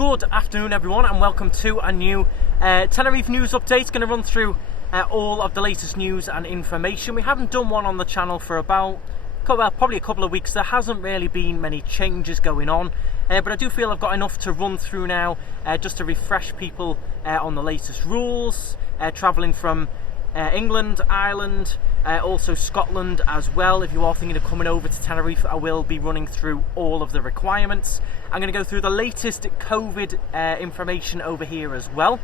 Good afternoon everyone and welcome to a new Tenerife news update. Going to run through all of the latest news and information. We haven't done one on the channel for about probably a couple of weeks. There hasn't really been many changes going on, but I do feel I've got enough to run through now just to refresh people on the latest rules, travelling from England, Ireland, also Scotland as well. If you are thinking of coming over to Tenerife, I will be running through all of the requirements. I'm going to go through the latest COVID information over here as well,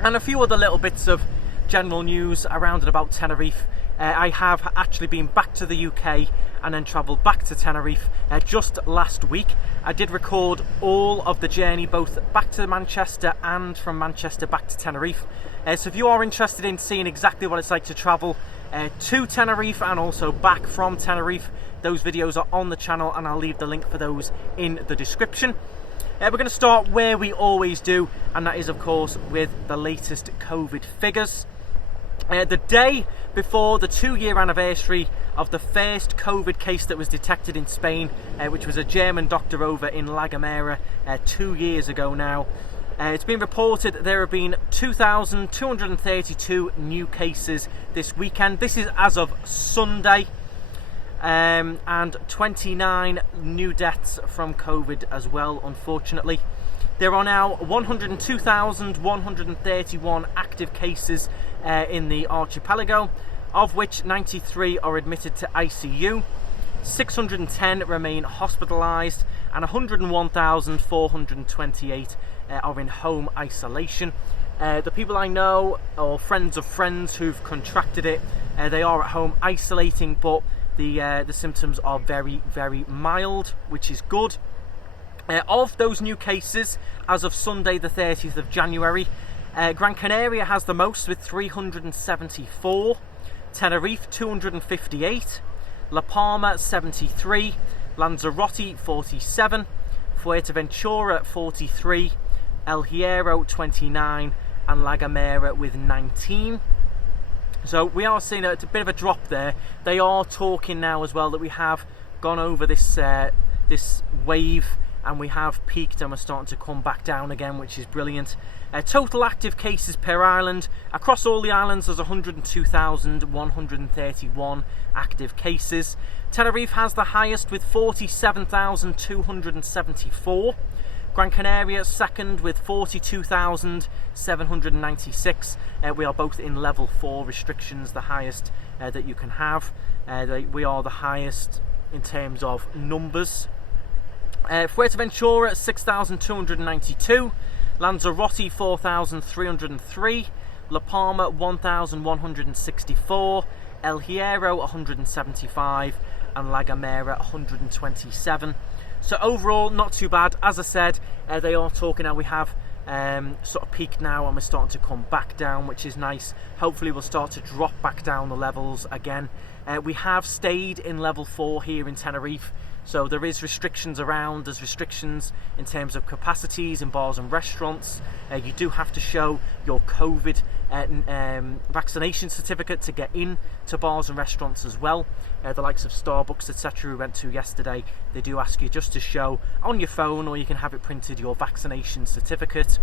and a few other little bits of general news around and about Tenerife. I have actually been back to the UK and then travelled back to Tenerife just last week. I did record all of the journey, both back to Manchester and from Manchester back to Tenerife. So if you are interested in seeing exactly what it's like to travel to Tenerife and also back from Tenerife, those videos are on the channel and I'll leave the link for those in the description. We're going to start where we always do, and that is of course with the latest COVID figures. The day before the 2-year anniversary of the first COVID case that was detected in Spain, which was a German doctor over in La Gomera 2 years ago now, it's been reported there have been 2,232 new cases this weekend. This is as of Sunday, and 29 new deaths from COVID as well, unfortunately. There are now 102,131 active cases in the archipelago, of which 93 are admitted to ICU, 610 remain hospitalised, and 101,428 are in home isolation. The people I know, or friends of friends who've contracted it, they are at home isolating, but the symptoms are very, very mild, which is good. Of those new cases, as of Sunday the 30th of January, Gran Canaria has the most with 374, Tenerife 258, La Palma 73, Lanzarote 47, Fuerteventura 43, El Hierro 29, and La Gomera with 19. So we are seeing a bit of a drop there. They are talking now as well that we have gone over this this wave, and we have peaked and we're starting to come back down again, which is brilliant. Total active cases per island. Across all the islands there's 102,131 active cases. Tenerife has the highest with 47,274. Gran Canaria second with 42,796. We are both in level 4 restrictions, the highest that you can have. We are the highest in terms of numbers. Fuerteventura 6,292, Lanzarote 4,303, La Palma 1,164, El Hierro 175, and La Gomera 127. So overall, not too bad. As I said, they are talking now. We have sort of peaked now and we're starting to come back down, which is nice. Hopefully we'll start to drop back down the levels again. We have stayed in level 4 here in Tenerife. So there is restrictions around. There's restrictions in terms of capacities in bars and restaurants. You do have to show your COVID vaccination certificate to get in to bars and restaurants as well. The likes of Starbucks, etc. we went to yesterday, they do ask you just to show on your phone, or you can have it printed, your vaccination certificate.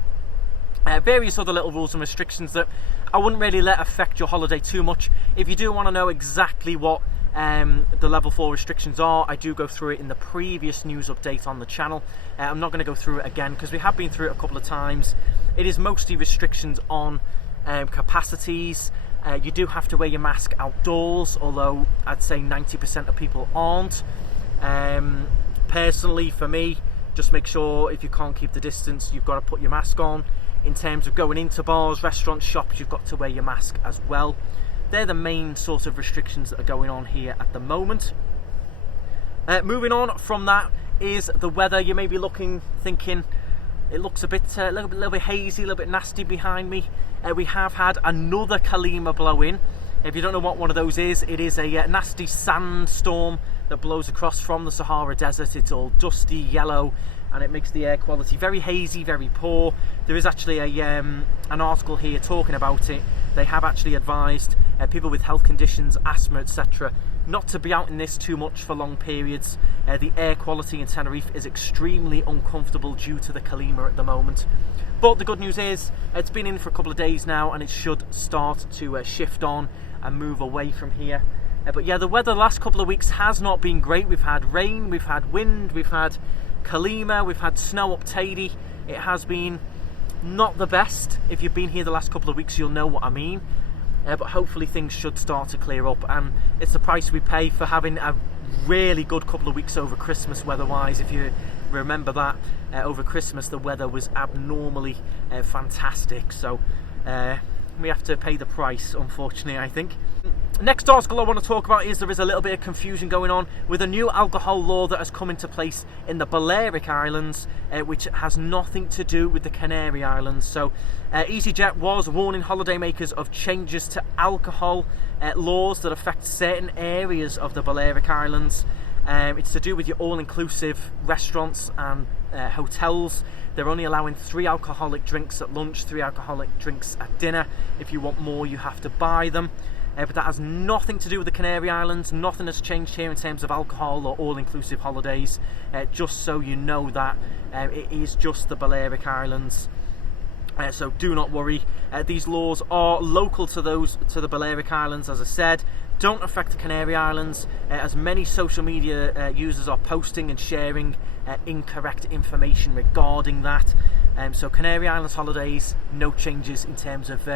Various other little rules and restrictions that I wouldn't really let affect your holiday too much. If you do want to know exactly what the level 4 restrictions are, I do go through it in the previous news update on the channel. I'm not going to go through it again because we have been through it a couple of times. It is mostly restrictions on capacities. You do have to wear your mask outdoors, although I'd say 90% of people aren't. Personally, for me, just make sure if you can't keep the distance, you've got to put your mask on. In terms of going into bars, restaurants, shops, you've got to wear your mask as well. They're the main sort of restrictions that are going on here at the moment. Moving on from that is the weather. You may be thinking it looks a little bit hazy, a little bit nasty behind me. We have had another Kalima blow in. If you don't know what one of those is, it is a nasty sandstorm that blows across from the Sahara Desert. It's all dusty, yellow, and it makes the air quality very hazy, very poor. There is actually an article here talking about it. They have actually advised people with health conditions, asthma, etc., not to be out in this too much for long periods. The air quality in Tenerife is extremely uncomfortable due to the Kalima at the moment. But the good news is it's been in for a couple of days now, and it should start to shift on and move away from here. But yeah, the weather the last couple of weeks has not been great. We've had rain, we've had wind, we've had Kalima, we've had snow up Teide. It has been not the best. If you've been here the last couple of weeks, you'll know what I mean. But hopefully things should start to clear up, and it's the price we pay for having a really good couple of weeks over Christmas weather-wise. If you remember that, over Christmas the weather was abnormally fantastic, so we have to pay the price, unfortunately, I think. Next article I want to talk about is there is a little bit of confusion going on with a new alcohol law that has come into place in the Balearic Islands, which has nothing to do with the Canary Islands. So EasyJet was warning holidaymakers of changes to alcohol laws that affect certain areas of the Balearic Islands. It's to do with your all-inclusive restaurants and hotels. They're only allowing 3 alcoholic drinks at lunch, 3 alcoholic drinks at dinner. If you want more, you have to buy them. But that has nothing to do with the Canary Islands. Nothing has changed here in terms of alcohol or all-inclusive holidays. Just so you know that it is just the Balearic Islands. So do not worry. These laws are local to the Balearic Islands, as I said. Don't affect the Canary Islands, as many social media users are posting and sharing incorrect information regarding that. So Canary Islands holidays, no changes in terms of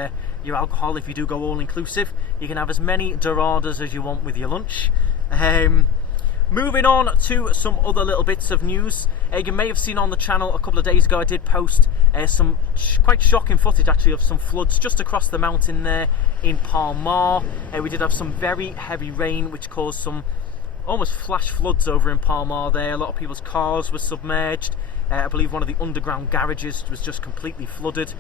your alcohol. If you do go all-inclusive, you can have as many doradas as you want with your lunch. Moving on to some other little bits of news. You may have seen on the channel a couple of days ago I did post some quite shocking footage actually of some floods just across the mountain there in Palmar. We did have some very heavy rain which caused some almost flash floods over in Palmar there. A lot of people's cars were submerged. I believe one of the underground garages was just completely flooded.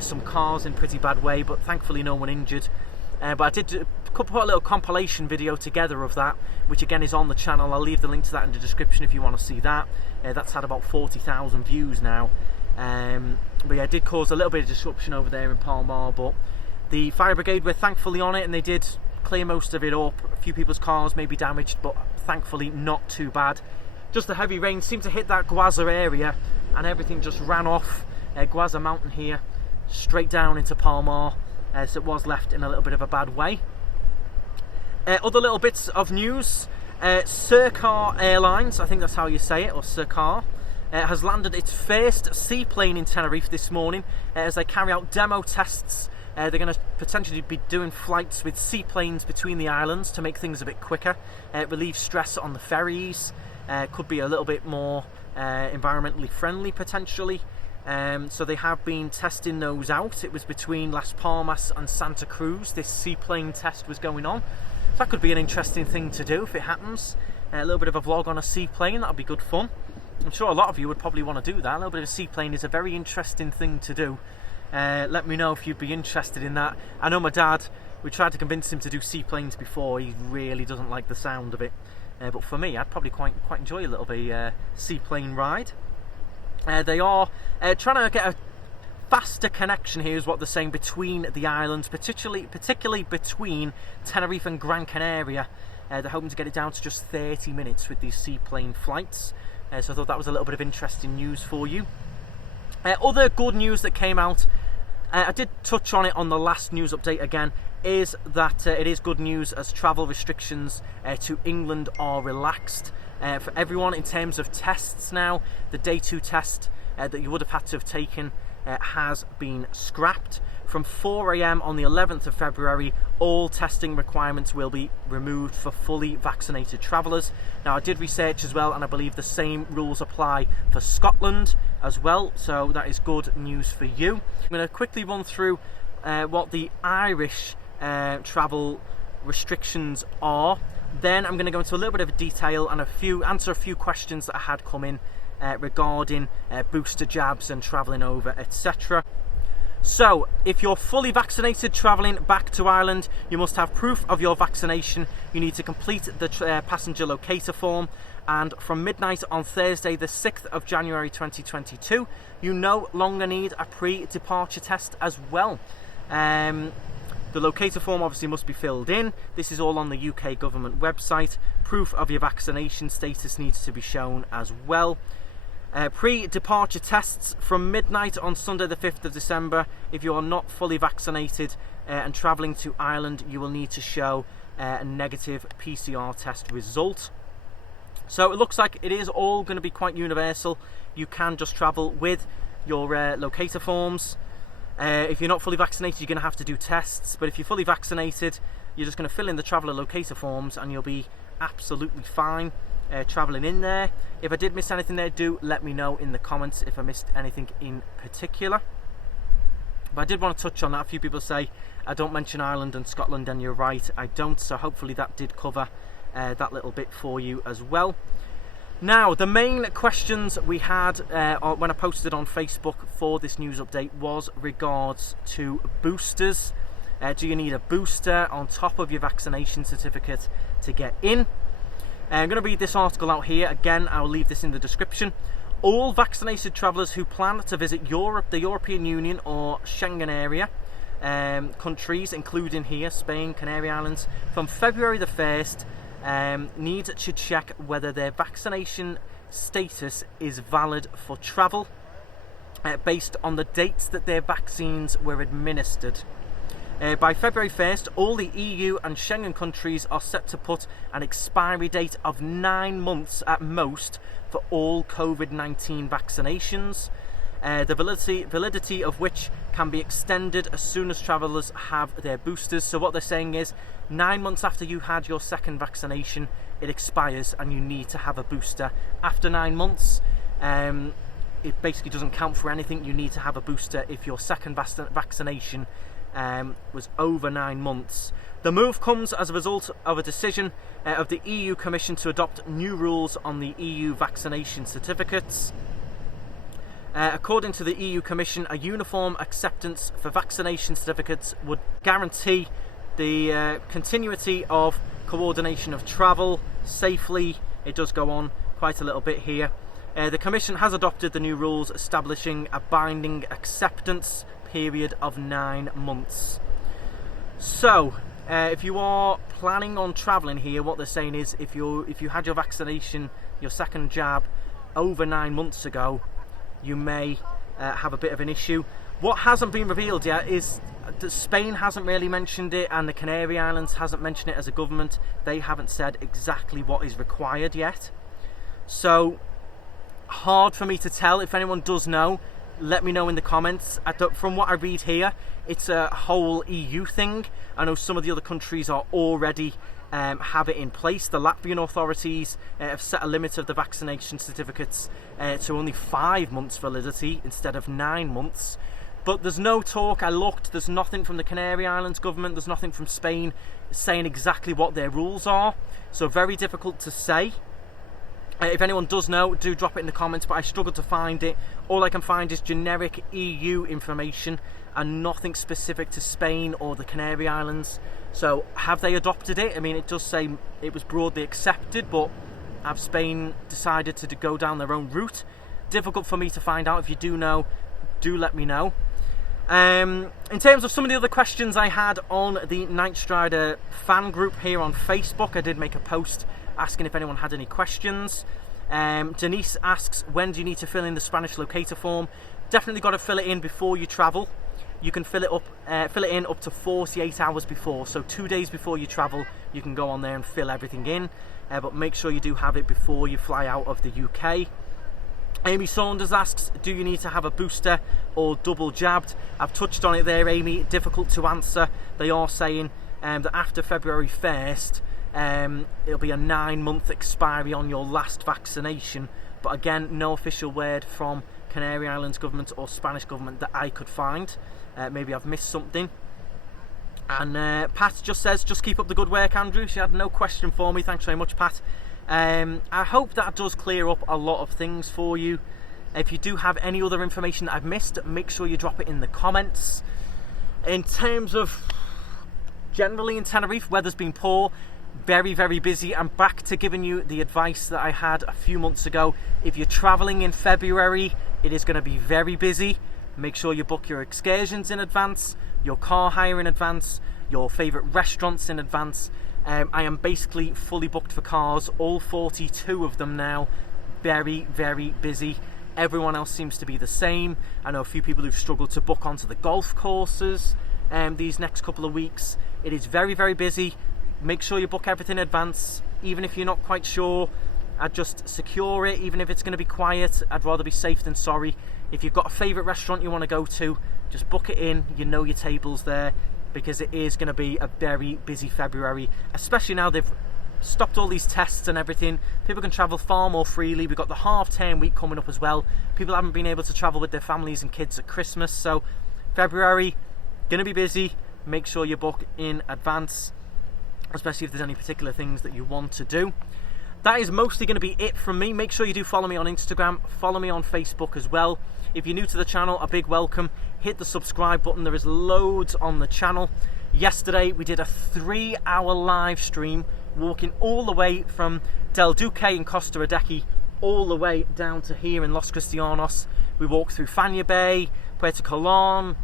Some cars in pretty bad way, but thankfully no one injured. But I did put a little compilation video together of that, which again is on the channel. I'll leave the link to that in the description if you want to see that. That's had about 40,000 views now. But yeah, it did cause a little bit of disruption over there in Palmar, but the fire brigade were thankfully on it and they did clear most of it up. A few people's cars may be damaged, but thankfully not too bad. Just the heavy rain seemed to hit that Guaza area and everything just ran off Guaza Mountain here straight down into Palmar. So it was left in a little bit of a bad way. Other little bits of news. Sercar Airlines, I think that's how you say it, or Sercar, has landed its first seaplane in Tenerife this morning as they carry out demo tests. They're going to potentially be doing flights with seaplanes between the islands to make things a bit quicker, relieve stress on the ferries, could be a little bit more environmentally friendly potentially. So they have been testing those out. It was between Las Palmas and Santa Cruz this seaplane test was going on. So that could be an interesting thing to do if it happens. A little bit of a vlog on a seaplane, that would be good fun. I'm sure a lot of you would probably want to do that. A little bit of a seaplane is a very interesting thing to do. Let me know if you'd be interested in that. I know my dad, we tried to convince him to do seaplanes before. He really doesn't like the sound of it. But for me, I'd probably quite enjoy a little bit of a seaplane ride. They are trying to get a faster connection here, is what they're saying, between the islands, particularly between Tenerife and Gran Canaria. They're hoping to get it down to just 30 minutes with these seaplane flights. So I thought that was a little bit of interesting news for you. Other good news that came out, I did touch on it on the last news update again, is that it is good news as travel restrictions to England are relaxed for everyone in terms of tests now. The day 2 test that you would have had to have taken has been scrapped. From 4 AM on the 11th of February, all testing requirements will be removed for fully vaccinated travellers. Now, I did research as well, and I believe the same rules apply for Scotland as well, so that is good news for you. I'm going to quickly run through what the Irish travel restrictions are. Then I'm going to go into a little bit of detail and answer a few questions that I had come in regarding booster jabs and travelling over, etc. So, if you're fully vaccinated travelling back to Ireland, you must have proof of your vaccination. You need to complete the passenger locator form, and from midnight on Thursday the 6th of January 2022, you no longer need a pre-departure test as well. The The Locator form obviously must be filled in. This is all on the UK government website. Proof of your vaccination status needs to be shown as well. Pre-departure tests from midnight on Sunday the 5th of December. If you are not fully vaccinated and travelling to Ireland, you will need to show a negative PCR test result. So it looks like it is all going to be quite universal. You can just travel with your Locator forms. If you're not fully vaccinated, you're going to have to do tests, but if you're fully vaccinated, you're just going to fill in the traveller Locator forms and you'll be absolutely fine travelling in there. If I did miss anything there, do let me know in the comments if I missed anything in particular. But I did want to touch on that. A few people say I don't mention Ireland and Scotland, and you're right, I don't, so hopefully that did cover that little bit for you as well. Now, the main questions we had when I posted on Facebook for this news update was regards to boosters. Do you need a booster on top of your vaccination certificate to get in? I'm going to read this article out here. Again, I'll leave this in the description. All vaccinated travellers who plan to visit Europe, the European Union or Schengen area countries, including here, Spain, Canary Islands, from February the 1st, need to check whether their vaccination status is valid for travel based on the dates that their vaccines were administered. By February 1st, all the EU and Schengen countries are set to put an expiry date of 9 months at most for all COVID-19 vaccinations, the validity of which can be extended as soon as travellers have their boosters. So what they're saying is 9 months after you had your second vaccination, it expires and you need to have a booster. After 9 months, it basically doesn't count for anything. You need to have a booster if your second vaccination was over 9 months. The move comes as a result of a decision of the EU Commission to adopt new rules on the EU vaccination certificates. According to the EU Commission, a uniform acceptance for vaccination certificates would guarantee the continuity of coordination of travel safely. It does go on quite a little bit here. The Commission has adopted the new rules establishing a binding acceptance period of 9 months. So if you are planning on travelling here, what they're saying is if you had your vaccination, your second jab, over 9 months ago, you may have a bit of an issue. What hasn't been revealed yet is that Spain hasn't really mentioned it, and the Canary Islands hasn't mentioned it as a government. They haven't said exactly what is required yet. So hard for me to tell. If anyone does know, let me know in the comments. From what I read here, it's a whole EU thing. I know some of the other countries are already have it in place. The Latvian authorities have set a limit of the vaccination certificates to only 5 months validity instead of 9 months. But there's no talk. I looked, there's nothing from the Canary Islands government, there's nothing from Spain saying exactly what their rules are. So very difficult to say. If anyone does know, do drop it in the comments, but I struggled to find it. All I can find is generic EU information and nothing specific to Spain or the Canary Islands. So have they adopted it? I mean, it does say it was broadly accepted, but have Spain decided to go down their own route? Difficult for me to find out. If you do know, do let me know. In terms of some of the other questions I had on the KnightStrider fan group here on Facebook, I did make a post asking if anyone had any questions. Denise asks, when do you need to fill in the Spanish Locator form? Definitely got to fill it in before you travel. You can fill it in up to 48 hours before. So 2 days before you travel, you can go on there and fill everything in. But make sure you do have it before you fly out of the UK. Amy Saunders asks, do you need to have a booster or double jabbed? I've touched on it there, Amy. Difficult to answer. They are saying that after February 1st, it'll be a 9-month expiry on your last vaccination. But again, no official word from Canary Islands government or Spanish government that I could find. Maybe I've missed something. And Pat just says, just keep up the good work, Andrew. She had no question for me. Thanks very much, Pat. I hope that does clear up a lot of things for you. If you do have any other information that I've missed, make sure you drop it in the comments. In terms of generally in Tenerife, weather's been poor, very, very busy. I'm back to giving you the advice that I had a few months ago. If you're traveling in February, it is going to be very busy. Make sure you book your excursions in advance, your car hire in advance. your favourite restaurants in advance. I am basically fully booked for cars, all 42 of them now. Very, very busy. Everyone else seems to be the same. I know a few people who've struggled to book onto the golf courses these next couple of weeks. It is very, very busy. Make sure you book everything in advance. Even if you're not quite sure, I'd just secure it. Even if it's going to be quiet, I'd rather be safe than sorry. If you've got a favourite restaurant you want to go to, just book it in. You know your table's there, because it is going to be a very busy February, especially now they've stopped all these tests and everything. People can travel far more freely. We've got the half-term week coming up as well. People haven't been able to travel with their families and kids at Christmas, so February, going to be busy. Make sure you book in advance, especially if there's any particular things that you want to do. That is mostly going to be it from me. Make sure you do follow me on Instagram, follow me on Facebook as well. If you're new to the channel, a big welcome. Hit the subscribe button. There is loads on the channel. Yesterday we did a 3-hour live stream, walking all the way from Del Duque in Costa Rica all the way down to here in Los Cristianos. We walked through Fania Bay, Puerto Colón,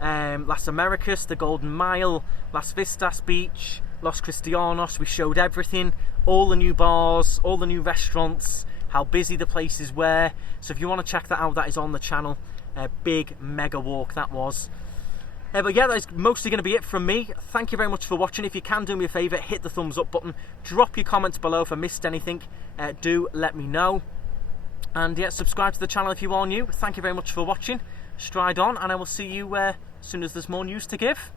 Las Americas, the Golden Mile, Las Vistas Beach, Los Cristianos. We showed everything, all the new bars, all the new restaurants, how busy the places were. So if you want to check that out, that is on the channel. A big mega walk that was. But yeah, that is mostly going to be it from me. Thank you very much for watching. If you can do me a favour, hit the thumbs up button. Drop your comments below if I missed anything. Do let me know. And yeah, subscribe to the channel if you are new. Thank you very much for watching. Stride on, and I will see you as soon as there's more news to give.